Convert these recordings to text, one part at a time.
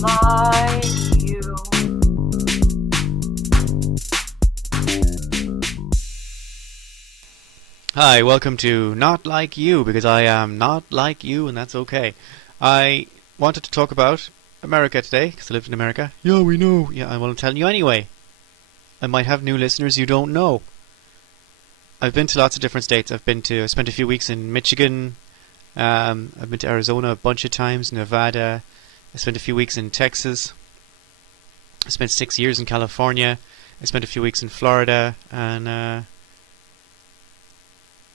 like you. Hi, welcome to Not Like You, because I am not like you, and that's okay. I wanted to talk about America today, because I lived in America. Yeah, we know. Yeah, I will tell you anyway. I might have new listeners you don't know. I've been to lots of different states. I spent a few weeks in Michigan. I've been to Arizona a bunch of times, Nevada. I spent a few weeks in Texas. I spent 6 years in California. I spent a few weeks in Florida, and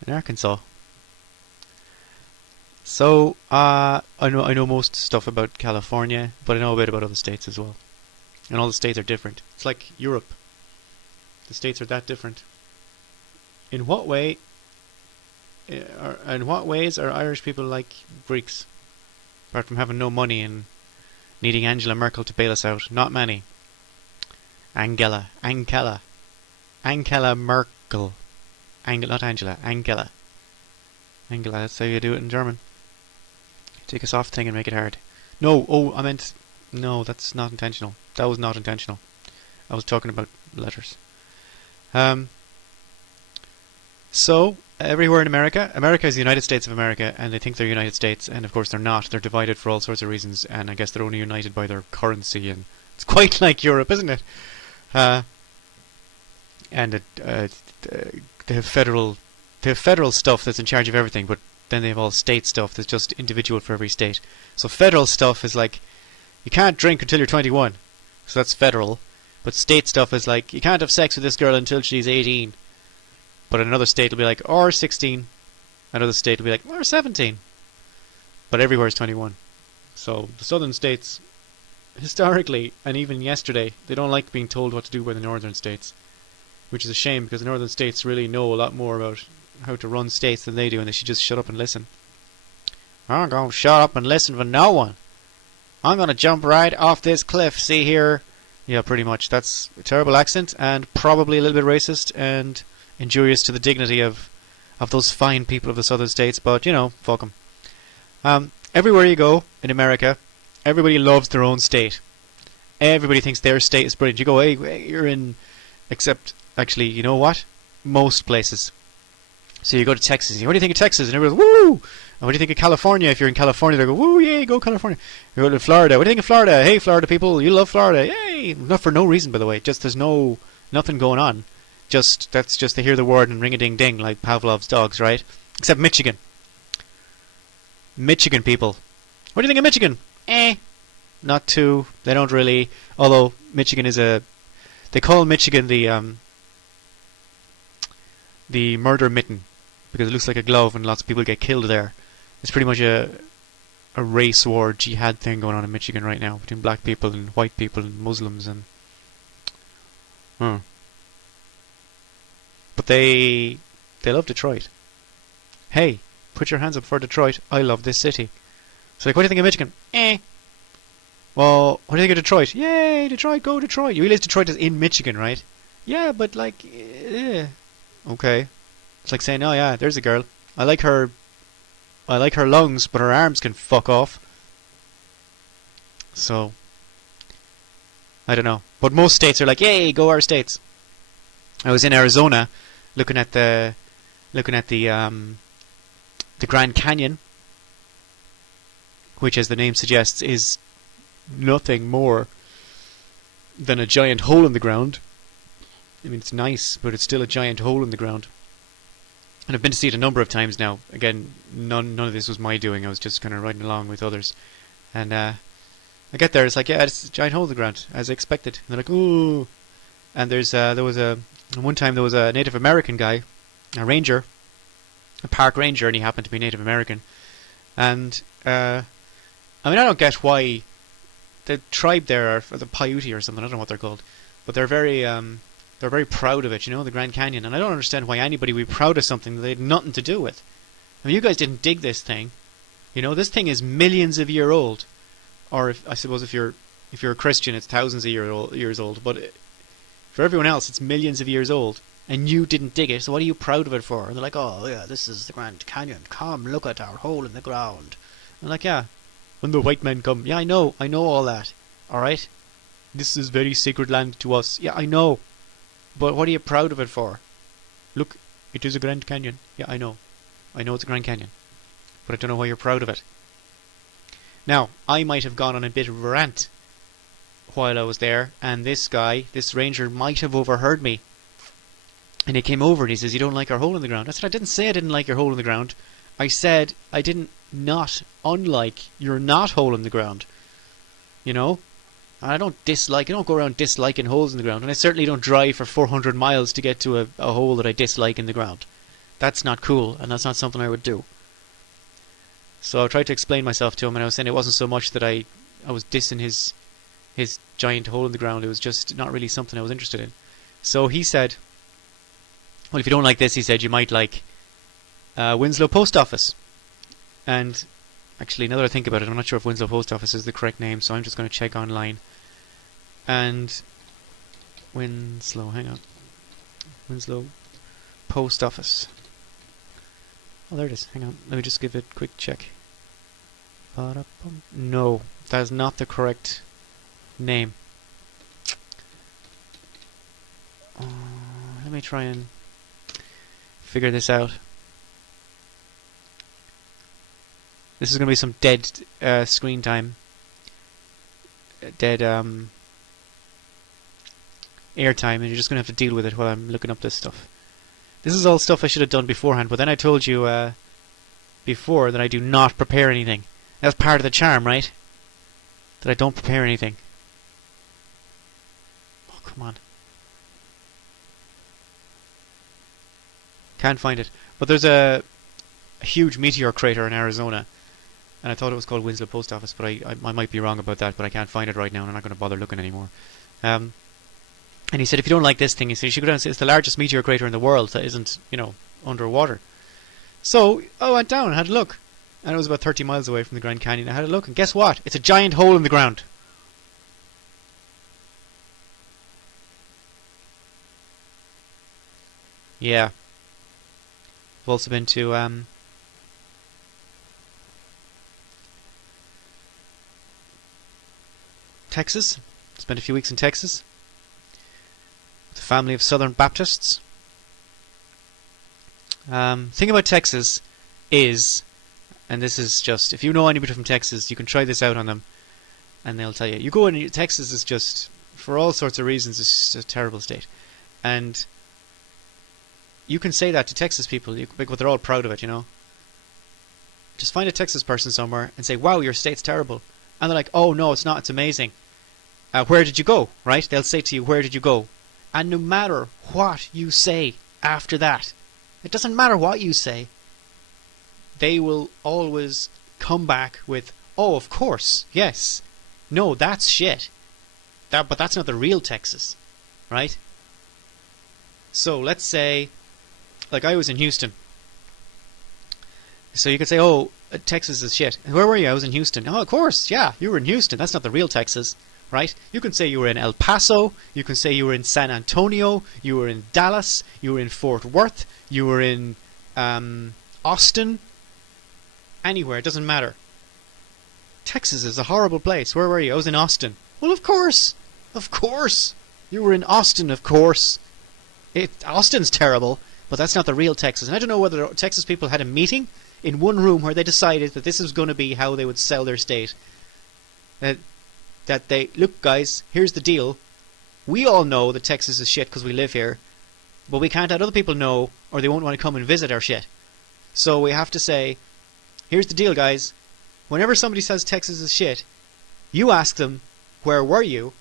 in Arkansas. So I know most stuff about California, but I know a bit about other states as well. And all the states are different. It's like Europe. The states are that different. In what ways are Irish people like Greeks? Apart from having no money and needing Angela Merkel to bail us out. Not many. Angela Merkel. Not Angela, Angela. Angela, that's how you do it in German. Take a soft thing and make it hard. No, no, that's not intentional. That was not intentional. I was talking about letters. So, everywhere in America is the United States of America, and they think they're United States, and of course they're not. They're divided for all sorts of reasons, and I guess they're only united by their currency, and it's quite like Europe, isn't it? And they have federal stuff that's in charge of everything, but then they have all state stuff that's just individual for every state. So federal stuff is like, you can't drink until you're 21, so that's federal. But state stuff is like, you can't have sex with this girl until she's 18. But another state will be like, or 16. Another state will be like, or 17. But everywhere is 21. So the southern states, historically, and even yesterday, they don't like being told what to do by the northern states. Which is a shame, because the northern states really know a lot more about how to run states than they do, and they should just shut up and listen. I'm going to shut up and listen for no one. I'm going to jump right off this cliff, see here. Yeah, pretty much. That's a terrible accent, and probably a little bit racist, and injurious to the dignity of those fine people of the southern states, but, fuck them. Everywhere you go in America, everybody loves their own state. Everybody thinks their state is brilliant. You go, hey, you're in... Except... Actually, you know what? Most places. So you go to Texas. What do you think of Texas? And everybody goes, woo! And what do you think of California? If you're in California, they go, woo, yay, go California. You go to Florida. What do you think of Florida? Hey, Florida people, you love Florida. Yay! Not for no reason, by the way. Just there's nothing going on. That's just they hear the word and ring-a-ding-ding like Pavlov's dogs, right? Except Michigan. Michigan people. What do you think of Michigan? Not too. They don't really. Although Michigan is a... They call Michigan the murder mitten, because it looks like a glove and lots of people get killed there. It's pretty much a race war jihad thing going on in Michigan right now between black people and white people and Muslims and but they love Detroit. Hey, put your hands up for Detroit. I love this city. So like, what do you think of Michigan? Well, what do you think of Detroit? Yay, Detroit, go Detroit. You realize Detroit is in Michigan, right? Yeah, but like okay. It's like saying, oh yeah, there's a girl. I like her lungs, but her arms can fuck off. So, I don't know. But most states are like, yay, go our states. I was in Arizona looking at the Grand Canyon, which, as the name suggests, is nothing more than a giant hole in the ground. I mean, it's nice, but it's still a giant hole in the ground. And I've been to see it a number of times now. Again, none of this was my doing. I was just kind of riding along with others. And I get there, it's like, yeah, it's a giant hole in the ground, as I expected. And they're like, ooh. And one time there was a Native American guy, a ranger, a park ranger, and he happened to be Native American. And, I don't get why the tribe there are the Paiute or something, I don't know what they're called. But they're very proud of it, the Grand Canyon. And I don't understand why anybody would be proud of something that they had nothing to do with. I mean, you guys didn't dig this thing. This thing is millions of years old. Or I suppose if you're a Christian, it's thousands of years old. But for everyone else, it's millions of years old. And you didn't dig it, so what are you proud of it for? And they're like, oh yeah, this is the Grand Canyon. Come, look at our hole in the ground. And I'm like, yeah. When the white men come, yeah, I know all that. Alright? This is very sacred land to us. Yeah, I know. But what are you proud of it for? Look, it is a Grand Canyon. Yeah, I know. I know it's a Grand Canyon. But I don't know why you're proud of it. Now, I might have gone on a bit of a rant while I was there, and this guy, this ranger, might have overheard me. And he came over and he says, "You don't like our hole in the ground." I said, "I didn't say I didn't like your hole in the ground. I said I didn't not unlike your not hole in the ground. You know? I don't go around disliking holes in the ground, and I certainly don't drive for 400 miles to get to a hole that I dislike in the ground. That's not cool, and that's not something I would do." So I tried to explain myself to him, and I was saying it wasn't so much that I was dissing his giant hole in the ground. It was just not really something I was interested in. So he said, "Well, if you don't like this," he said, "you might like Winslow Post Office." And actually, now that I think about it, I'm not sure if Winslow Post Office is the correct name, so I'm just going to check online. And Winslow, hang on. Winslow Post Office. Oh, there it is. Hang on. Let me just give it a quick check. No, that is not the correct name. Let me try and figure this out. This is going to be some dead screen time. Dead airtime, and you're just going to have to deal with it while I'm looking up this stuff. This is all stuff I should have done beforehand, but then I told you before that I do not prepare anything. That's part of the charm, right? That I don't prepare anything. Oh, come on. Can't find it. But there's a huge meteor crater in Arizona, and I thought it was called Winslow Post Office, but I might be wrong about that, but I can't find it right now, and I'm not going to bother looking anymore. And he said, "If you don't like this thing," he said, "you should go down and see it's the largest meteor crater in the world that isn't, underwater." So I went down and had a look. And it was about 30 miles away from the Grand Canyon. I had a look, and guess what? It's a giant hole in the ground. Yeah. I've also been to Texas. Spent a few weeks in Texas. With a family of Southern Baptists. Thing about Texas is, and this is just, if you know anybody from Texas, you can try this out on them, and they'll tell you. You go in, Texas is just, for all sorts of reasons, it's just a terrible state. And you can say that to Texas people, but they're all proud of it, Just find a Texas person somewhere and say, "Wow, your state's terrible." And they're like, "Oh, no, it's not, it's amazing. Where did you go?" Right? They'll say to you, "Where did you go?" And no matter what you say after that, it doesn't matter what you say, they will always come back with, "Oh, of course, yes. No, that's shit. But that's not the real Texas." Right? So let's say, like I was in Houston. So you could say, "Oh, Texas is shit." "Where were you?" "I was in Houston." "Oh, of course, yeah, you were in Houston. That's not the real Texas." Right? You can say you were in El Paso, you can say you were in San Antonio, you were in Dallas, you were in Fort Worth, you were in Austin, anywhere, it doesn't matter. Texas is a horrible place. "Where were you?" "I was in Austin." "Well, of course. Of course. You were in Austin, of course. Austin's terrible, but that's not the real Texas." And I don't know whether Texas people had a meeting in one room where they decided that this was going to be how they would sell their state. That they, "Look guys, here's the deal. We all know that Texas is shit because we live here, but we can't let other people know or they won't want to come and visit our shit. So we have to say, here's the deal guys. Whenever somebody says Texas is shit, you ask them, 'Where were you?'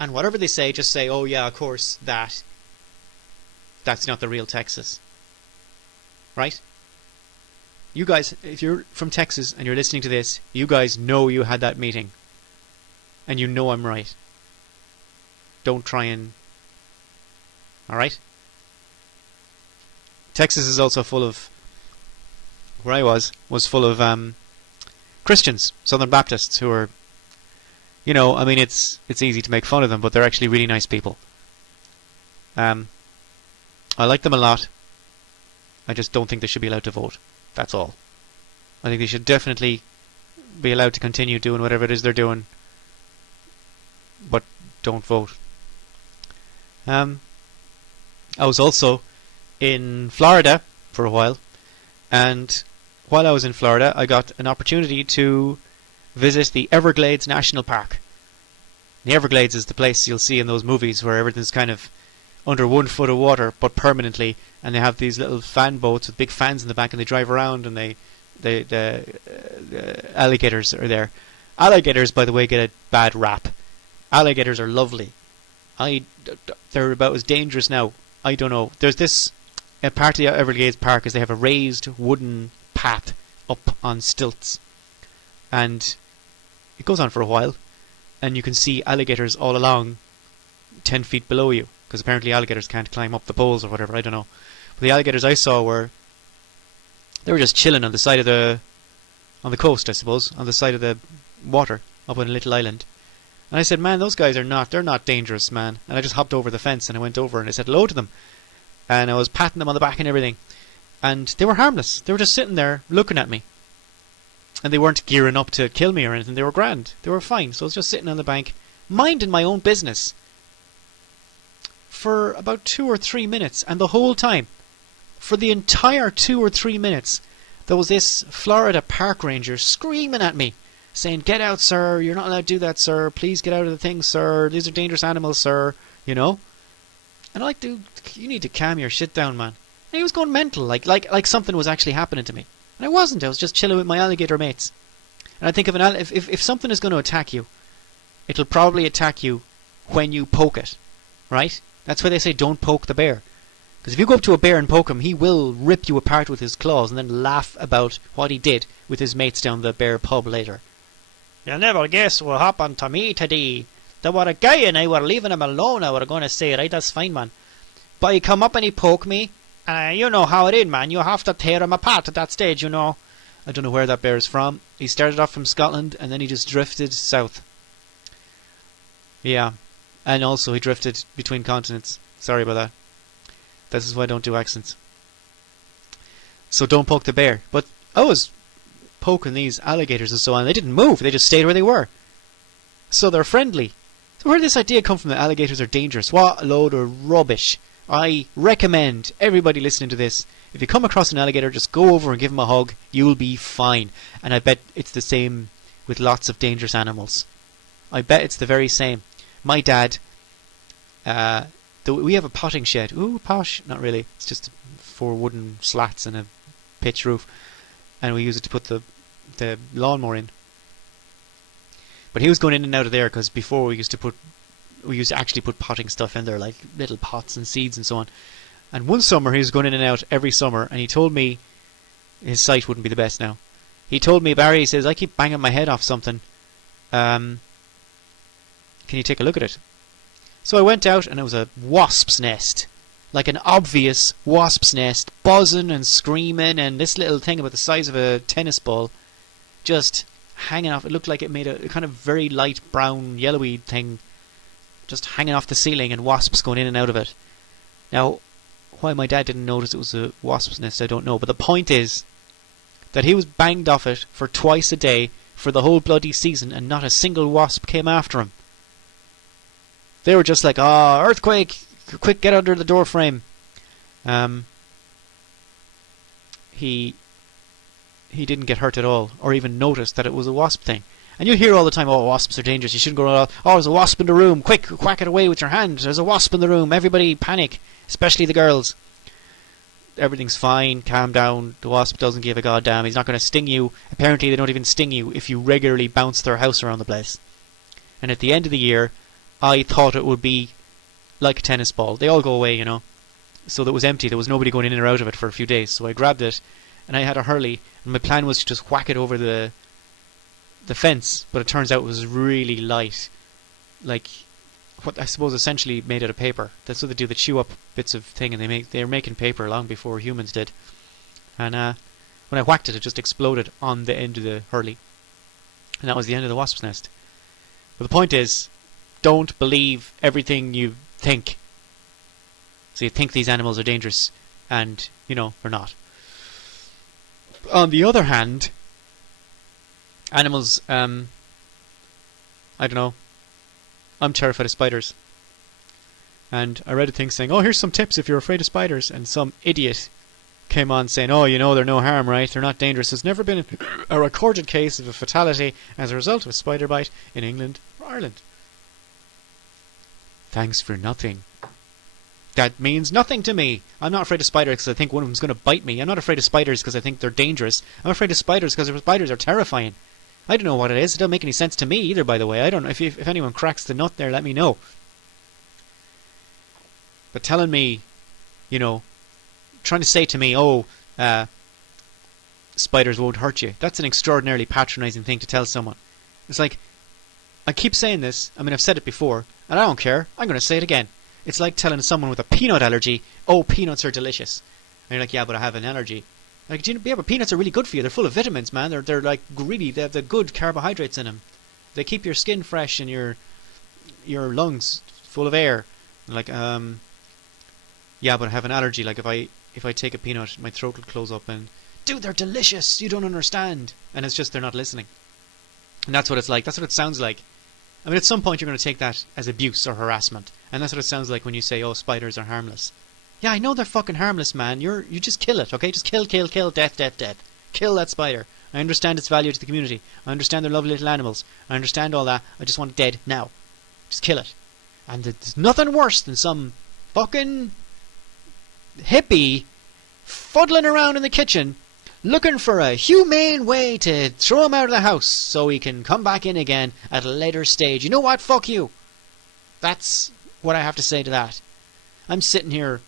And whatever they say, just say, 'Oh yeah, of course, that's not the real Texas.'" Right? You guys, if you're from Texas and you're listening to this, you guys know you had that meeting. And you know I'm right. Don't try and... Alright? Texas is also full of... Where I was full of Christians, Southern Baptists, who are... I mean, it's easy to make fun of them, but they're actually really nice people. I like them a lot. I just don't think they should be allowed to vote. That's all. I think they should definitely be allowed to continue doing whatever it is they're doing. but don't vote. I was also in Florida for a while, and while I was in Florida, I got an opportunity to visit the Everglades National Park. The Everglades is the place you'll see in those movies where everything's kind of under 1 foot of water, but permanently, and they have these little fan boats with big fans in the back, and they drive around, and the alligators are there. Alligators, by the way, get a bad rap. Alligators are lovely. They're about as dangerous now. I don't know. There's this part of the Everglades Park is they have a raised wooden path up on stilts, and it goes on for a while, and you can see alligators all along 10 feet below you, because apparently alligators can't climb up the poles or whatever, I don't know. But the alligators I saw were just chilling on the side of on the coast, I suppose, on the side of the water, up on a little island. And I said, man, those guys they're not dangerous, man. And I just hopped over the fence and I went over and I said hello to them. And I was patting them on the back and everything. And they were harmless. They were just sitting there looking at me. And they weren't gearing up to kill me or anything. They were grand. They were fine. So I was just sitting on the bank, minding my own business for about 2 or 3 minutes. And the whole time, for the entire 2 or 3 minutes, there was this Florida park ranger screaming at me, saying, "Get out, sir. You're not allowed to do that, sir. Please get out of the thing, sir. These are dangerous animals, sir." You know? And I'm like, dude, you need to calm your shit down, man. And he was going mental, like something was actually happening to me. And I wasn't. I was just chilling with my alligator mates. And I think if something is going to attack you, it'll probably attack you when you poke it, right? That's why they say don't poke the bear. Because if you go up to a bear and poke him, he will rip you apart with his claws and then laugh about what he did with his mates down the bear pub later. "You'll never guess what happened to me today. There were a guy and I were leaving him alone. I were going to say, right, that's fine, man. But he come up and he poked me. And you know how it is, man. You have to tear him apart at that stage, you know." I don't know where that bear is from. He started off from Scotland and then he just drifted south. Yeah. And also he drifted between continents. Sorry about that. This is why I don't do accents. So don't poke the bear. But I was poking these alligators and so on. They didn't move. They just stayed where they were. So they're friendly. So where did this idea come from that alligators are dangerous? What a load of rubbish. I recommend everybody listening to this, if you come across an alligator, just go over and give him a hug. You'll be fine. And I bet it's the same with lots of dangerous animals. I bet it's the very same. My dad, we have a potting shed. Ooh, posh. Not really. It's just 4 wooden slats and a pitch roof. And we use it to put the lawnmower in. But he was going in and out of there because before we used to actually put potting stuff in there, like little pots and seeds and so on. And one summer he was going in and out every summer, and he told me his sight wouldn't be the best now. He told me, "Barry," he says, "I keep banging my head off something. Can you take a look at it?" So I went out and it was a wasp's nest. Like an obvious wasp's nest, buzzing and screaming, and this little thing about the size of a tennis ball just hanging off. It looked like it made a kind of very light brown yellowy thing just hanging off the ceiling, and wasps going in and out of it. Now, why my dad didn't notice it was a wasp's nest, I don't know. But the point is that he was banged off it for twice a day for the whole bloody season, and not a single wasp came after him. They were just like, "Oh, earthquake! Quick, get under the door frame." He didn't get hurt at all, or even notice that it was a wasp thing. And you hear all the time, "Oh, wasps are dangerous. You shouldn't go around. Oh, there's a wasp in the room. Quick, whack it away with your hand. There's a wasp in the room. Everybody panic, especially the girls." Everything's fine. Calm down. The wasp doesn't give a goddamn. He's not going to sting you. Apparently, they don't even sting you if you regularly bounce their house around the place. And at the end of the year, I thought it would be like a tennis ball. They all go away, you know. So it was empty. There was nobody going in or out of it for a few days. So I grabbed it, and I had a hurley. And my plan was to just whack it over the fence, but it turns out it was really light, like what I suppose essentially made out of paper. That's what they do. They chew up bits of thing, and they're making paper long before humans did. And when I whacked it, it just exploded on the end of the hurley, and that was the end of the wasp's nest. But the point is, don't believe everything you think. So you think these animals are dangerous, and you know they're not. On the other hand, animals, I don't know. I'm terrified of spiders. And I read a thing saying, oh, here's some tips if you're afraid of spiders. And some idiot came on saying, oh, you know, they're no harm, right? They're not dangerous. There's never been a recorded case of a fatality as a result of a spider bite in England or Ireland. Thanks for nothing. That means nothing to me. I'm not afraid of spiders because I think one of them's going to bite me. I'm not afraid of spiders because I think they're dangerous. I'm afraid of spiders because spiders are terrifying. I don't know what it is. It doesn't make any sense to me either, by the way. I don't know. If anyone cracks the nut there, let me know. But telling me, you know, trying to say to me, oh, spiders won't hurt you. That's an extraordinarily patronising thing to tell someone. It's like, I keep saying this. I mean, I've said it before, and I don't care. I'm going to say it again. It's like telling someone with a peanut allergy, oh, peanuts are delicious. And you're like, yeah, but I have an allergy. Like, yeah, but peanuts are really good for you. They're full of vitamins, man. They're like really, they have the good carbohydrates in them. They keep your skin fresh and your lungs full of air. Like, yeah, but I have an allergy. Like, if I take a peanut, my throat will close up. And dude, they're delicious. You don't understand. And it's just they're not listening. And that's what it's like. That's what it sounds like. I mean, at some point you're going to take that as abuse or harassment, and that's what it sounds like when you say, "Oh, spiders are harmless." Yeah, I know they're fucking harmless, man. You just kill it, okay? Just kill, death. Kill that spider. I understand its value to the community. I understand they're lovely little animals. I understand all that. I just want it dead now. Just kill it. And there's nothing worse than some fucking hippie fuddling around in the kitchen looking for a humane way to throw him out of the house so he can come back in again at a later stage. You know what? Fuck you. That's what I have to say to that. I'm sitting here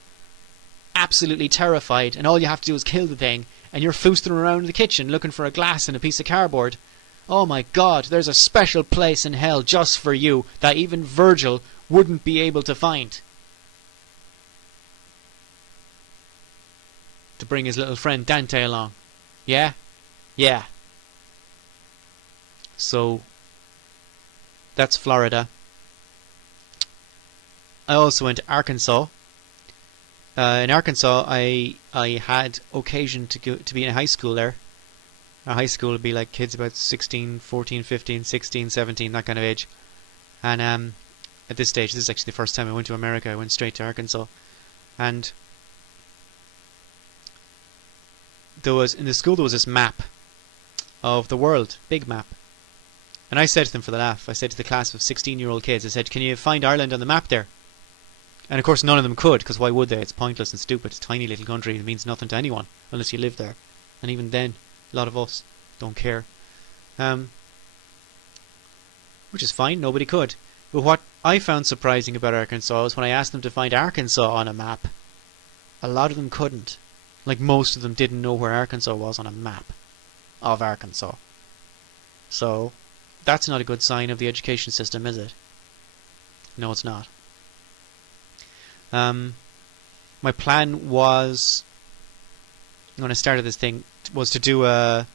absolutely terrified, and all you have to do is kill the thing, and you're foosting around in the kitchen looking for a glass and a piece of cardboard. Oh my God, there's a special place in hell just for you that even Virgil wouldn't be able to find. To bring his little friend Dante along. Yeah? Yeah. So, that's Florida. I also went to Arkansas. In Arkansas, I had occasion to be in a high school there. A high school would be like kids about 16, 14, 15, 16, 17, that kind of age. And at this stage, this is actually the first time I went to America. I went straight to Arkansas. And in the school there was this map of the world, big map. And I said to them for the laugh, I said to the class of 16-year-old kids, I said, can you find Ireland on the map there? And of course none of them could, because why would they? It's pointless and stupid. It's a tiny little country. It means nothing to anyone unless you live there. And even then, a lot of us don't care. Which is fine, nobody could. But what I found surprising about Arkansas is when I asked them to find Arkansas on a map, a lot of them couldn't. Like, most of them didn't know where Arkansas was on a map of Arkansas. So, that's not a good sign of the education system, is it? No, it's not. My plan was, when I started this thing, was to do a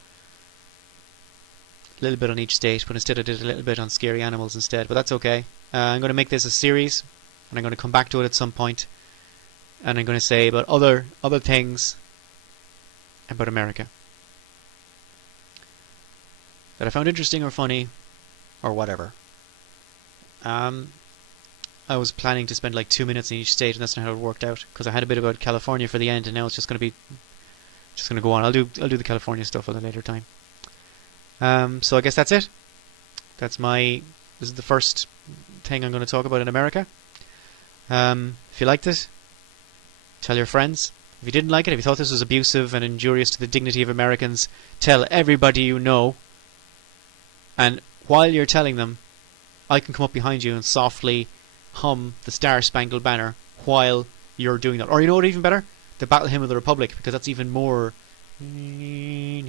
little bit on each state, but instead I did a little bit on scary animals instead. But that's okay. I'm going to make this a series, and I'm going to come back to it at some point, and I'm going to say about other things about America that I found interesting or funny or whatever. I was planning to spend like 2 minutes in each state, and that's not how it worked out, because I had a bit about California for the end, and now it's just going to go on. I'll do the California stuff at a later time. So I guess that's it. This is the first thing I'm going to talk about in America. If you liked it, tell your friends. If you didn't like it, if you thought this was abusive and injurious to the dignity of Americans, tell everybody you know. And while you're telling them, I can come up behind you and softly hum the Star Spangled Banner while you're doing that. Or you know what, even better? The Battle Hymn of the Republic, because that's even more... No,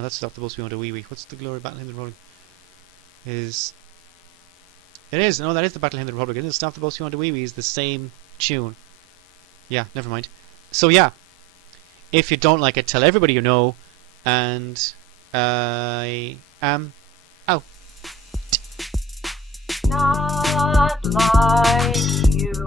that's Stop the Bus Beyond a Wee Wee. What's the Glory Battle Hymn of the Republic? It is. No, that is the Battle Hymn of the Republic. Isn't it? Stop the Bus Beyond a Wee Wee is the same tune. Yeah, never mind. So yeah, if you don't like it, tell everybody you know, and I am out. Not like you.